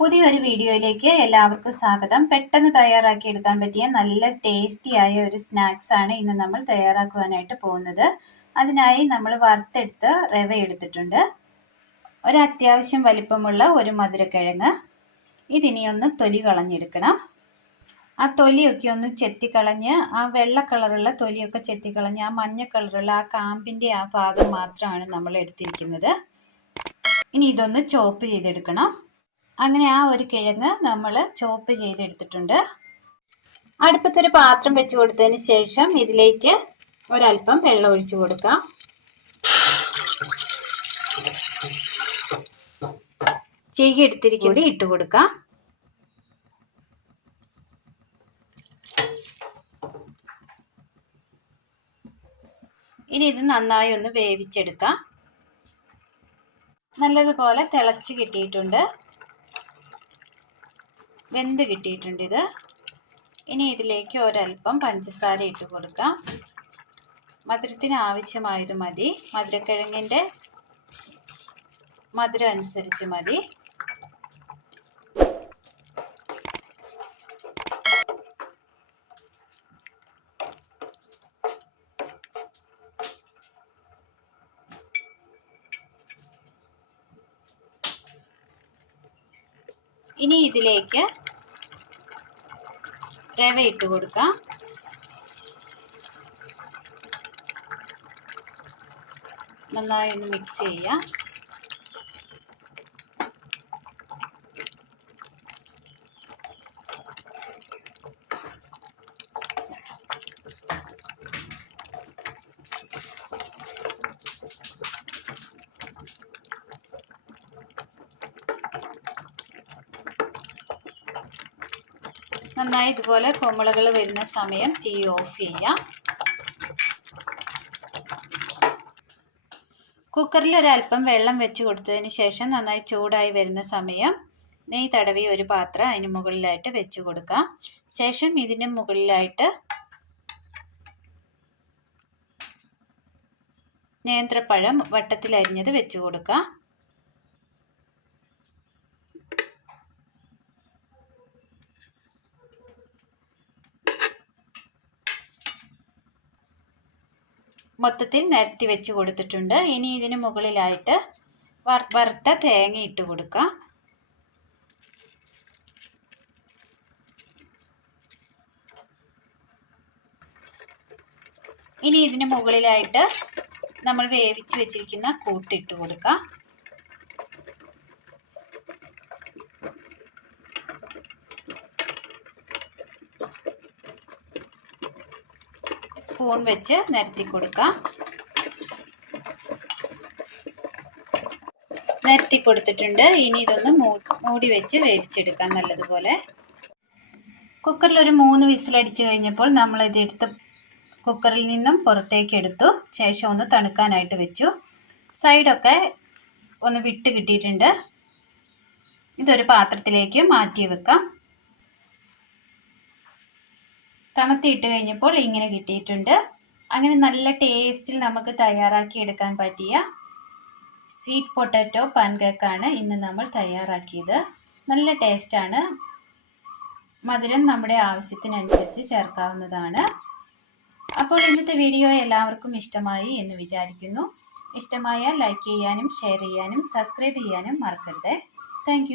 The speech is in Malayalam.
പുതിയൊരു വീഡിയോയിലേക്ക് എല്ലാവർക്കും സ്വാഗതം. പെട്ടെന്ന് തയ്യാറാക്കി എടുക്കാൻ പറ്റിയ നല്ല ടേസ്റ്റി ആയ ഒരു സ്നാക്സ് ആണ് ഇന്ന് നമ്മൾ തയ്യാറാക്കുവാനായിട്ട് പോകുന്നത്. അതിനായി നമ്മൾ വറുത്തെടുത്ത് റവ എടുത്തിട്ടുണ്ട്. ഒരു അത്യാവശ്യം വലിപ്പമുള്ള ഒരു മധുരക്കിഴങ്ങ്. ഇതിനി ഒന്ന് തൊലി കളഞ്ഞെടുക്കണം. ആ തൊലിയൊക്കെ ഒന്ന് ചെത്തിക്കളഞ്ഞ് ആ വെള്ള കളറുള്ള തൊലിയൊക്കെ ചെത്തിക്കളഞ്ഞ് ആ മഞ്ഞ കളറുള്ള ആ കാമ്പിൻ്റെ ആ ഭാഗം മാത്രമാണ് നമ്മൾ എടുത്തിരിക്കുന്നത്. ഇനി ഇതൊന്ന് ചോപ്പ് ചെയ്തെടുക്കണം. അങ്ങനെ ആ ഒരു കിഴങ്ങ് നമ്മൾ ചോപ്പ് ചെയ്തെടുത്തിട്ടുണ്ട്. അടുപ്പത്തൊരു പാത്രം വെച്ച് കൊടുത്തതിന് ശേഷം ഇതിലേക്ക് ഒരല്പം വെള്ളം ഒഴിച്ചു കൊടുക്കാം. ചീകി എടുത്തിരിക്കുന്നത് ഇട്ട് കൊടുക്കാം. ഇനി ഇത് നന്നായി ഒന്ന് വേവിച്ചെടുക്കാം. നല്ലതുപോലെ തിളച്ച് കിട്ടിയിട്ടുണ്ട്, വെന്ത് കിട്ടിയിട്ടുണ്ട് ഇത്. ഇനി ഇതിലേക്ക് ഒരല്പം പഞ്ചസാര ഇട്ട് കൊടുക്കാം. മധുരത്തിന് ആവശ്യമായത് മതി. മധുരക്കിഴങ്ങിൻ്റെ മധുരം അനുസരിച്ച് മതി. ഇനി ഇതിലേക്ക് റവ ഇട്ട് കൊടുക്കാം. നന്നായി ഒന്ന് മിക്സ് ചെയ്യാം. നന്നായി ഇതുപോലെ കൊമളകൾ വരുന്ന സമയം തീ ഓഫ് ചെയ്യാം. കുക്കറിൽ ഒരല്പം വെള്ളം വെച്ച് കൊടുത്തതിന് ശേഷം നന്നായി ചൂടായി വരുന്ന സമയം നെയ്യ് തടവി ഒരു പാത്രം അതിന് മുകളിലായിട്ട് വെച്ച് കൊടുക്കാം. ശേഷം ഇതിന് മുകളിലായിട്ട് നേന്ത്രപ്പഴം വട്ടത്തിൽ അരിഞ്ഞത് വെച്ച് കൊടുക്കാം. മൊത്തത്തിൽ നിരത്തി വെച്ച് കൊടുത്തിട്ടുണ്ട്. ഇനി ഇതിന് മുകളിലായിട്ട് വറുത്ത തേങ്ങ ഇട്ട് കൊടുക്കാം. ഇനി ഇതിന് മുകളിലായിട്ട് നമ്മൾ വേവിച്ച് വെച്ചിരിക്കുന്ന കൂട്ടിട്ട് കൊടുക്കാം. സ്പൂൺ വെച്ച് നിരത്തി കൊടുക്കാം. നിരത്തി കൊടുത്തിട്ടുണ്ട്. ഇനി ഇതൊന്ന് മൂടി വെച്ച് വേവിച്ചെടുക്കാം നല്ലതുപോലെ. കുക്കറിൽ ഒരു 3 വിസിലടിച്ച് കഴിഞ്ഞപ്പോൾ നമ്മൾ ഇതെടുത്ത് കുക്കറിൽ നിന്നും പുറത്തേക്ക് എടുത്തു. ശേഷം ഒന്ന് തണുക്കാനായിട്ട് വെച്ചു. സൈഡൊക്കെ ഒന്ന് വിട്ട് കിട്ടിയിട്ടുണ്ട്. ഇതൊരു പാത്രത്തിലേക്ക് മാറ്റി വെക്കാം. കമത്തിയിട്ട് കഴിഞ്ഞപ്പോൾ ഇങ്ങനെ കിട്ടിയിട്ടുണ്ട്. അങ്ങനെ നല്ല ടേസ്റ്റിൽ നമുക്ക് തയ്യാറാക്കി എടുക്കാൻ പറ്റിയ സ്വീറ്റ് പൊട്ടാറ്റോ പാൻകേക്കാണ് ഇന്ന് നമ്മൾ തയ്യാറാക്കിയത്. നല്ല ടേസ്റ്റാണ്. മധുരം നമ്മുടെ ആവശ്യത്തിനനുസരിച്ച് ചേർക്കാവുന്നതാണ്. അപ്പോൾ ഇന്നത്തെ വീഡിയോ എല്ലാവർക്കും ഇഷ്ടമായി എന്ന് വിചാരിക്കുന്നു. ഇഷ്ടമായാൽ ലൈക്ക് ചെയ്യാനും ഷെയർ ചെയ്യാനും സബ്സ്ക്രൈബ് ചെയ്യാനും മറക്കരുത്. താങ്ക്